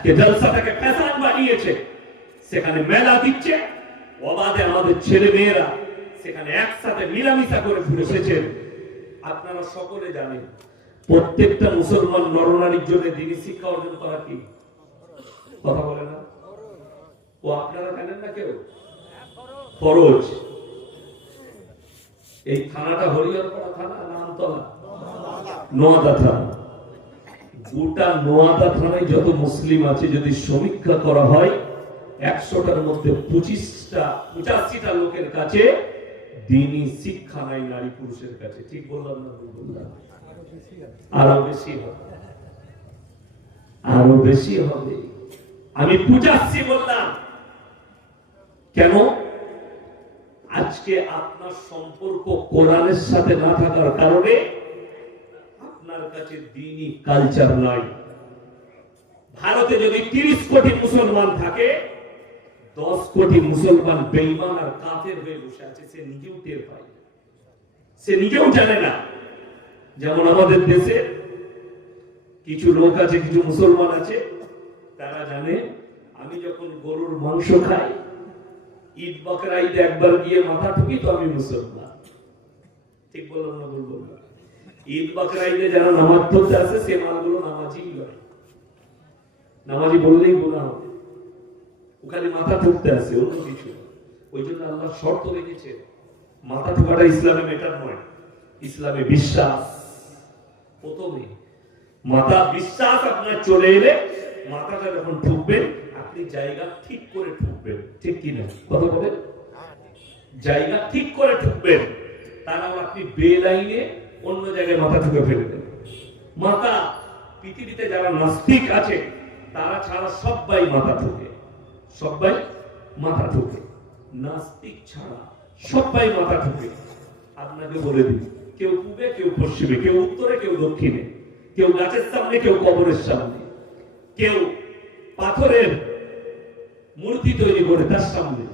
আজকে জলসাটাকে ফ্যাশন বানিয়েছে, সেখানে মেলা দিচ্ছে, অবাধে আমাদের ছেলে মেয়েরা সেখানে একসাথে মিলামিশা করে ঘুরে এসেছেন। আপনারা সকলে জানেন প্রত্যেকটা মুসলমান নরনারীর জন্য দিনী শিক্ষা অর্জন করা কি কথা বলে না? ও আপনারা জানেন না কেউ? ফরজ। এই থানাটা হরিহরপাড়া থানা, নামতলা, নোয়াদা থানা। গোটা নোয়াদা থানায় যত মুসলিম আছে যদি সমীক্ষা করা হয় 100টার মধ্যে 85টা লোকের কাছে দ্বীনি শিক্ষা নাই নারী পুরুষের কাছে। ঠিক বললাম না? আরো বেশি হবে, আরো বেশি হবে। আমি 85 বললাম কেন? আজকে আপনার সম্পর্ক কোরআনের সাথে না থাকার কারণে আপনার কাছে দ্বীনি কালচার নাই। ভারতে যদি 30 কোটি মুসলমান থাকে, 10 কোটি মুসলমান বেঈমান আর কাফের হয়ে বসে আছে। সে নিজেও টের পায়, সে নিজেও জানে না। যেমন আমাদের দেশে কিছু লোক আছে, কিছু মুসলমান আছে, তারা জানে আমি যখন গরুর মাংস খাই, ঈদ বকরা ঈদে একবার গিয়ে মাথা ঠুকি তো আমি মুসলমান। ঠিক বললাম না? বলবো না? ঈদ বকরা ঈদে যারা নামাজ পড়তে আসে সে মালগুলো নামাজি নয়, নামাজি বললেই গুনাহ হবে। ওখানে মাথা ঠুকতে আসে, অন্য কিছু। ওই জন্য আল্লাহ শর্ত রেখেছে, মাথা ঠোকাটা ইসলামে মেটার নয়, ইসলামে বিশ্বাস। প্রথমে মাথা বিশ্বাস আপনার চলে এলে মাথাটা যখন ঠুকবেন আপনি জায়গা ঠিক করে ঠুকবেন। ঠিক কিনা কথা বলেন? জায়গা ঠিক করে ঠুকবেন, তারাও আপনি বেলাইনে অন্য জায়গায় মাথা ঠুকে ফেলবেন। মাথা পৃথিবীতে যারা নাস্তিক আছে তারা ছাড়া সবাই মাথা ঠুকে, সবাই মাথা ঠুকে। নাস্তিক ছাড়া সবাই মাথা ঠুকে। আপনাকে বলে দিই, কেউ পূবে, কেউ পশ্চিমে, কেউ উত্তরে, কেউ দক্ষিণে, কেউ গাছের সামনে, কেউ কবরের সামনে, কেউ পাথরের মূর্তি তৈরি করে তার সামনে,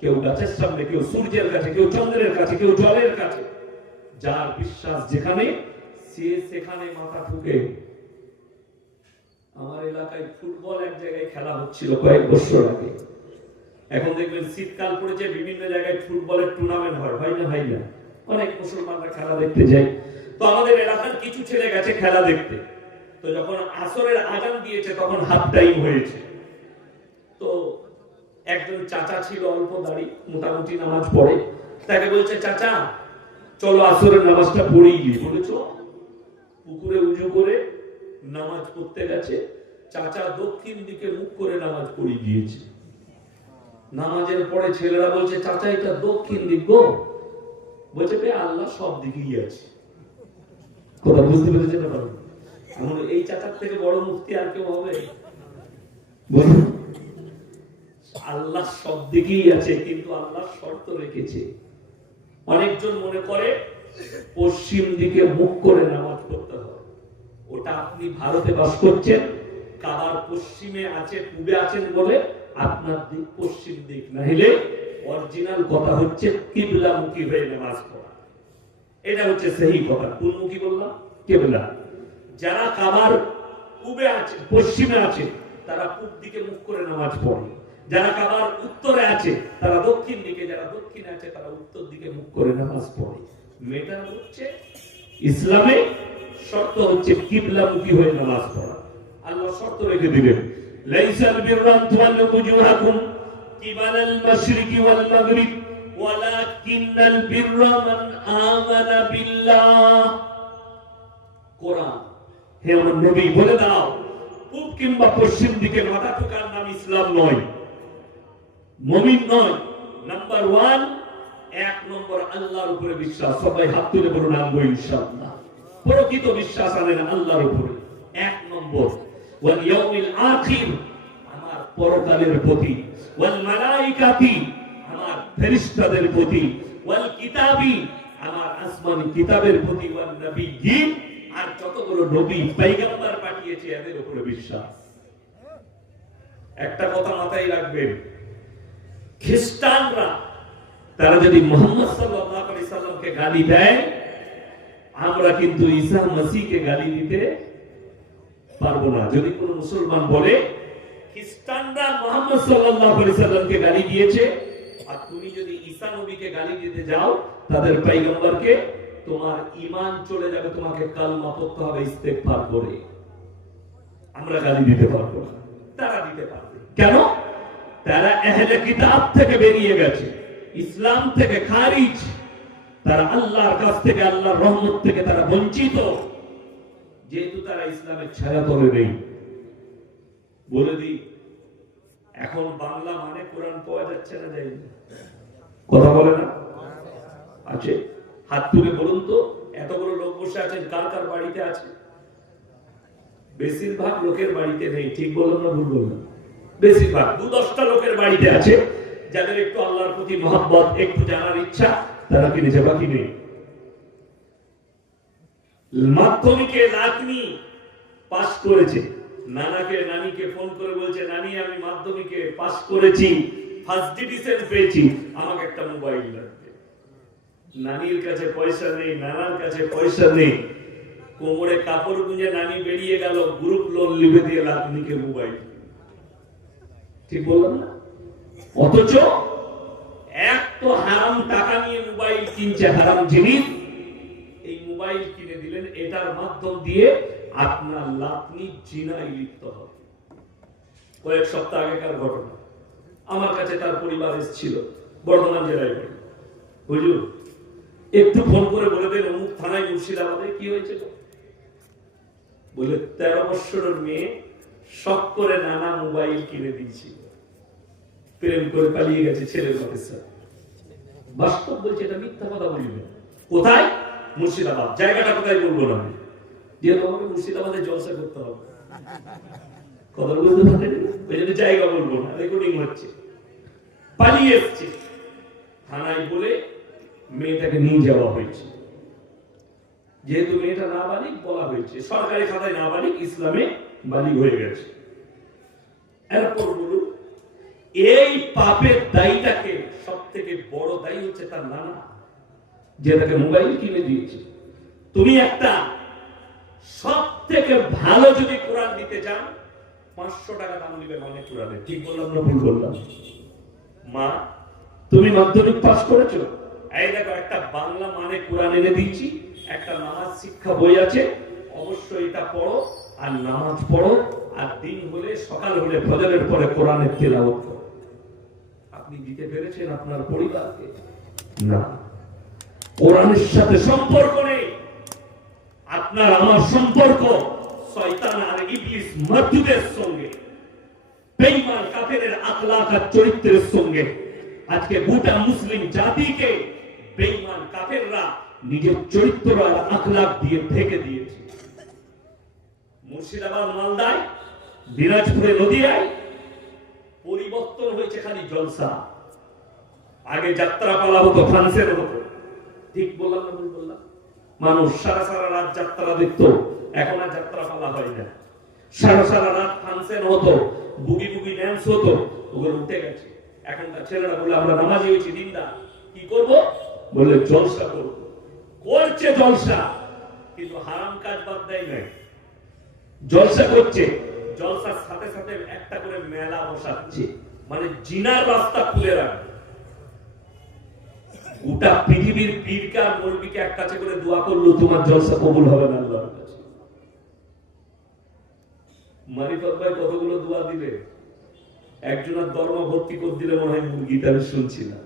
কেউ গাছের সামনে, কেউ সূর্যের কাছে, কেউ চন্দ্রের কাছে, কেউ জলের কাছে। যার বিশ্বাস যেখানে সে সেখানে মাথা ঠুকে। আমার এলাকায় ফুটবল এক জায়গায় খেলা হচ্ছিল কয়েক বছর আগে। এখন দেখবেন শীতকাল পড়েছে, বিভিন্ন জায়গায় ফুটবলের টুর্নামেন্ট হয়, হয় না? হয় না? অনেক মুসলমানরা খেলা দেখতে যায়। তো আমাদের এলাকার কিছু ছেলে গেছে খেলা দেখতে। তো যখন আসরের আজান দিয়েছে তখন হাফ টাইম হয়েছে। তো একজন চাচা ছিল, অল্প দাড়ি, মোটামুটি নামাজ পড়ে। তাকে বলছে, চাচা চলো আসরের নামাজটা পড়েই গিয়ে। বলেছ পুকুরে উজু করে নামাজ পড়তে গেছে, চাচা দক্ষিণ দিকে মুখ করে নামাজ পড়ে গিয়েছে। নামাজের পরে ছেলেরা বলছে, চাচা এটা দক্ষিণ দিক গো। বলছে আল্লাহ সব দিকেই আছে। কথা বুঝতে পেরেছে না? এখন এই চাচার থেকে বড় মুফতি আর কেউ হবে? বলুন, আল্লাহ সব দিকেই আছে, কিন্তু আল্লাহ শর্ত রেখেছে। অনেকজন মনে করে পশ্চিম দিকে মুখ করে নামাজ পড়তে হবে। ওটা আপনি ভারতে বাস করছেন, কাবার পশ্চিমে আছে, পূবে আছেন বলে আপনার দিক পশ্চিম দিক। না হলে অরিজিনাল কথা হচ্ছে কিবলামুখী হয়ে নামাজ পড়া। এটা হচ্ছে সহি কথা। কোন মুখী বললাম? কিবলা। যারা কাবার পূবে আছে, পশ্চিমে আছে, তারা পূব দিকে মুখ করে নামাজ পড়ে। যারা কাবার উত্তরে আছে তারা দক্ষিণ দিকে, যারা দক্ষিণে আছে তারা উত্তর দিকে মুখ করে নামাজ পড়ে। মেটা হচ্ছে ইসলামে শর্ত হচ্ছে কিবলামুখী হয়ে নামাজ পড়া। আল্লাহ শর্ত রেখে দিলেন, লাইসাল বিররান তুওয়াল্লু বুজুহাকুম কিবালাল মাশরিকি ওয়াল মাগরিব ওয়ালাকিন্নাল বিররা মান আমানা বিল্লাহ। কোরআন। হে আমার নবী বলে দাও, পূব কিংবা পশ্চিম দিকে মাথা ঠোকার নাম ইসলাম নয়, মুমিন নয়। নাম্বার 1, 1 নম্বর আল্লাহর উপরে বিশ্বাস। সবাই হাত তুলে বলুন আনবো ইনশাআল্লাহ। প্রকৃত বিশ্বাস আনেন আল্লাহর উপরে। 1 নম্বর ওয়াল ইয়াউমিল আখির, আমার পরকালের প্রতি, ওয়াল মালাইকাতি, আমার ফেরেশতাদের প্রতি, ওয়াল কিতাবি, আমার আসমানি কিতাবের প্রতি, ওয়াল নবিয়্যিন, আর যতগুলো নবী পয়গম্বর পাঠিয়েছে এদের উপরে বিশ্বাস। একটা কথা মাথায় রাখবেন, খ্রিস্টানরা তারা যদি মুহাম্মদ সাল্লাল্লাহু আলাইহি সাল্লামকে গালি দেয়, আমরা কিন্তু ঈসা মসিহকে গালি দিতে পারবো না। যদি কোনো মুসলমান বলে খ্রিস্টানরা মুহাম্মদ সাল্লাল্লাহু আলাইহি সাল্লামকে গালি দিয়েছে, আর তুমি যদি ঈসা নবীকে গালি দিতে যাও, তাদের পয়গম্বরকে, তোমার ঈমান চলে যাবে, তোমাকে কালমা পড়তে হবে ইস্তেগফার করে। আমরা গালি দিতে পারবো না, তারা দিতে পারবে। কেন? তারা আহলে কিতাব থেকে বেরিয়ে গেছে, ইসলাম থেকে খারিজ, তারা আল্লাহর কাছ থেকে, আল্লাহর রহমত থেকে তারা বঞ্চিত, যেহেতু তারা ইসলামের ছায়া তলে নেই। বলে দিই, এখন বাংলা মানে কোরআন পাওয়া যাচ্ছে না, যাই কথা বলে না? আছে? হাত তুলে বলুন তো, এতগুলো লোক বসে আছেন, কার কার বাড়িতে আছে? বেশিরভাগ লোকের বাড়িতে নেই। ঠিক বললাম না ভুল বললাম? বেশিরভাগ 2-10টা লোকের বাড়িতে আছে, যাদের একটু আল্লাহর প্রতি মহব্বত, একটু জানার ইচ্ছা, তারা কিনেছে, বাকি নেই। মাধ্যমিকে নাতনি পাস করেছে, নানাকে নানিকে ফোন করে বলছে, নানি আমি মাধ্যমিকে পাস করেছি, ফার্স্ট ডিভিশন পেয়েছি, আমাকে একটা মোবাইল লাগবে। নানির কাছে পয়সা নেই, নানার কাছে পয়সা নেই, কোমরে কাপড় গুঁজে নানি বেরিয়ে গেল, গ্রুপ লোন লিখে দিয়ে নাতনিকে মোবাইল। ঠিক বললাম না? অথচ এক তো হারাম টাকা নিয়ে মোবাইল কিনছে, হারাম জিনিস, এই মোবাইল কিনে দিলেন, এটার মাধ্যম দিয়ে আপনার নাতনি জিনায় লিপ্ত হবে। কয়েক সপ্তাহ আগেকার ঘটনা, আমার কাছে তার পরিবার এসেছিল, বর্ধমান জেলায়। হুজুর একটু ফোন করে বলে দেন অমুক থানায় মুর্শিদাবাদে কি হয়েছে। বলে 13 বছরের মেয়ে শখ করে নানা মোবাইল কিনে দিয়েছিল, প্রেম করে পালিয়ে গেছে ছেলের বাপের সাথে। বাস্তব বলছে, এটা মিথ্যা কথা বলিনি। কোথায়? মুর্শিদাবাদ। জায়গাটা কোথায় বলবো না, যেহেতু আমাকে মুর্শিদাবাদে জলসা করতে হবে, কথা বলতে পারেন, ওই জন্য জায়গা বলবো না, রেকর্ডিং হচ্ছে। পালিয়ে এসছে, থানায় বলে মেয়েটাকে নিয়ে যাওয়া হয়েছে। যেহেতু মেয়েটা নাবালিগ বলা হয়েছে, সরকারি খাতায় নাবালিগ, ইসলামে বালিগ হয়ে গেছে। এরপর বলুন, এই পাপের দায়ীটাকে সব থেকে বড় দায়ী হচ্ছে তার নানা, যে তাকে মোবাইল কিনে দিয়েছে। তুমি একটা সব থেকে ভালো যদি কোরআন দিতে চান, 500 টাকা দাম দিবে মানে কোরআনে। ঠিক বললাম না ভুল বললাম? মা তুমি মাধ্যমিক পাস করেছো, এই দেখো একটা বাংলা মানে কোরআন এনে দিচ্ছি, একটা নামাজ শিক্ষা বই আছে, অবশ্যই এটা পড়ো, আর নামাজ পড়ো, আর দিন হলে সকাল হলে ফজরের পরে কোরআনের তেলাওয়াত করো। আপনি দিতে পেরেছেন আপনার পরিবারকে? না। কোরআনের সাথে সম্পর্ক নেই, আপনার আমার সম্পর্ক শয়তান আর ইবলিস মারদুদের সঙ্গে, বেঈমান কাফেরের আখলাক আর চরিত্রের সঙ্গে। আজকে গোটা মুসলিম জাতিকে বেঈমান কাফেররা নিজের চরিত্র আর আখলাক দিয়ে ঢেকে দিয়েছে। মুর্শিদাবাদ, মালদায়, দিনাজপুরে, নদিয়ায় পরিবর্তন হয়েছে খালি জলসা। আগে যাত্রা পালা হতো, ফাংশন হতো। ঠিক বললাম না ভুল বললাম? মানুষ সারা সারা রাত যাত্রা দেখতো, এখন আর যাত্রা পালা হয় না। সারা সারা রাত ফাংশন হতো, বুগি বুগি ড্যান্স হতো, ওগুলো উঠে গেছে। এখনকার ছেলেরা বলে আমরা নামাজি হয়েছি, দিনদার, কি করব? বলে জলসা করব। করছে জলসা, কিন্তু হারাম কাজ বাদ দেয় নাই। জলসা করছে, জলসার সাথে সাথে একটা করে মেলা বসাচ্ছে, মানে জিনার রাস্তা খুলে রাখবে। গোটা পৃথিবীর পীরকে আর মৌলবীকে এক কাছে করে দোয়া করলো, তোমার জলসা কবুল হবে না আল্লাহর কাছে। মারিফত ভাই কতগুলো দোয়া দিলে, একজনের দরমা ভর্তি করে দিলে মনে হয় মুরগি, তাহলে শুনছি না,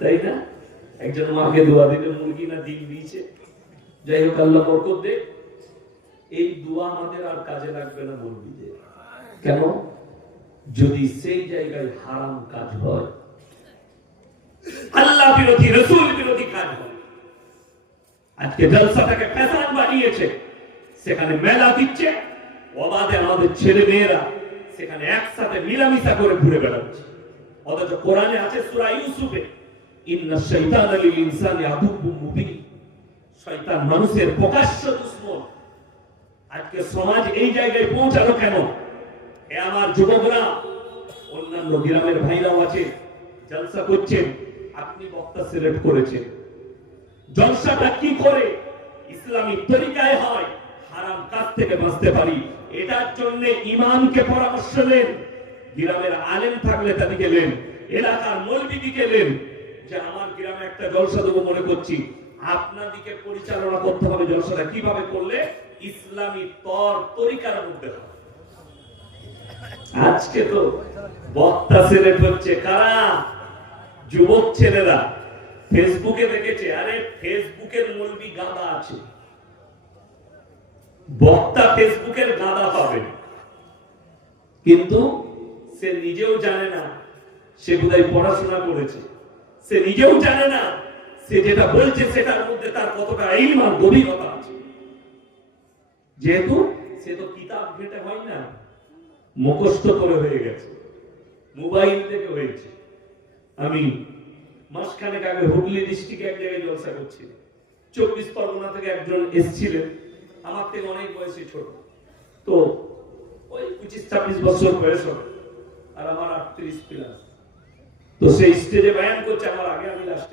তাই না? একজন মাকে দোয়া দিলে মুরগি না ডিম দিয়েছে। যাই হোক, আল্লাহ বরকত দে। এই দোয়া আমাদের আর কাজে লাগবে না মুরগিদের। কেন? যদি সেই জায়গায় হারাম কাজ হয়, আল্লাহ বিরোধী, রাসূল বিরোধী কাজ হয়। আজকে জলসাটাকে পেশান বানিয়েছে, সেখানে মেলা দিচ্ছে, অবাধে আমাদের ছেলে মেয়েরা সেখানে একসাথে মিলামিশা করে ঘুরে বেড়াচ্ছে। অথচ কোরআনে আছে সূরা ইউসুফে, ইন্নাশ শাইতানা লিল ইনসানি আদুউম মুবিন, শয়তান মানুষের প্রকাশ্য দুশমন। আজকে সমাজ এই জায়গায় পৌঁছালো কেন? এ আমার যুবকরা, অন্যান্য গ্রামের ভাইরাও আছে, জলসা করছেন, আপনি বক্তা সিলেক্ট করেছেন। জলসাটা কি করে ইসলামী তরিকায় হয়, হারাম কাজ থেকে বাঁচতে পারি, এটার জন্য ইমামকে পরামর্শ দেন, গ্রামের আলেম থাকলে তাদেরকে দেন, এলাকার মৌলবীকে দেন, যে আমার গ্রামে একটা জলসা দেবো মনে করছি, আপনাদিকে পরিচালনা করতে হবে। জলসাটা কিভাবে করলে ইসলামী তরিকার মধ্যে হবে। আজকে তো বক্তা সিলেক্ট হচ্ছে কারা? যুবক ছেলেরা। ফেসবুকে দেখেছে, আরে ফেসবুকের মৌলবী গাদা আছে, বক্তা ফেসবুকের গাদা পাবে, কিন্তু সে নিজেও জানে না সে বোধহয় পড়াশোনা করেছে, সে নিজেও জানে না সে যেটা বলছে সেটার মধ্যে তার কতটা ইলম আর গভীরতা আছে। যেহেতু সে তো কিতাব ঘেটে হয় না, মুখস্থ করে হয়ে গেছে, মোবাইল থেকে হয়েছে। আমি মাসখানেক আগে হুগলি ডিস্ট্রিক্টে এক জায়গায় জলসা করছি, 24 পরগনা থেকে একজন এসেছিলেন, আমার থেকে অনেক বয়সে ছোট, তো ওই 25-26 বছর বয়স হবে, আর আমার 38 প্লাস। তো সেই স্টেজে বয়ান করছে আমার আগে, আমি লাস্টে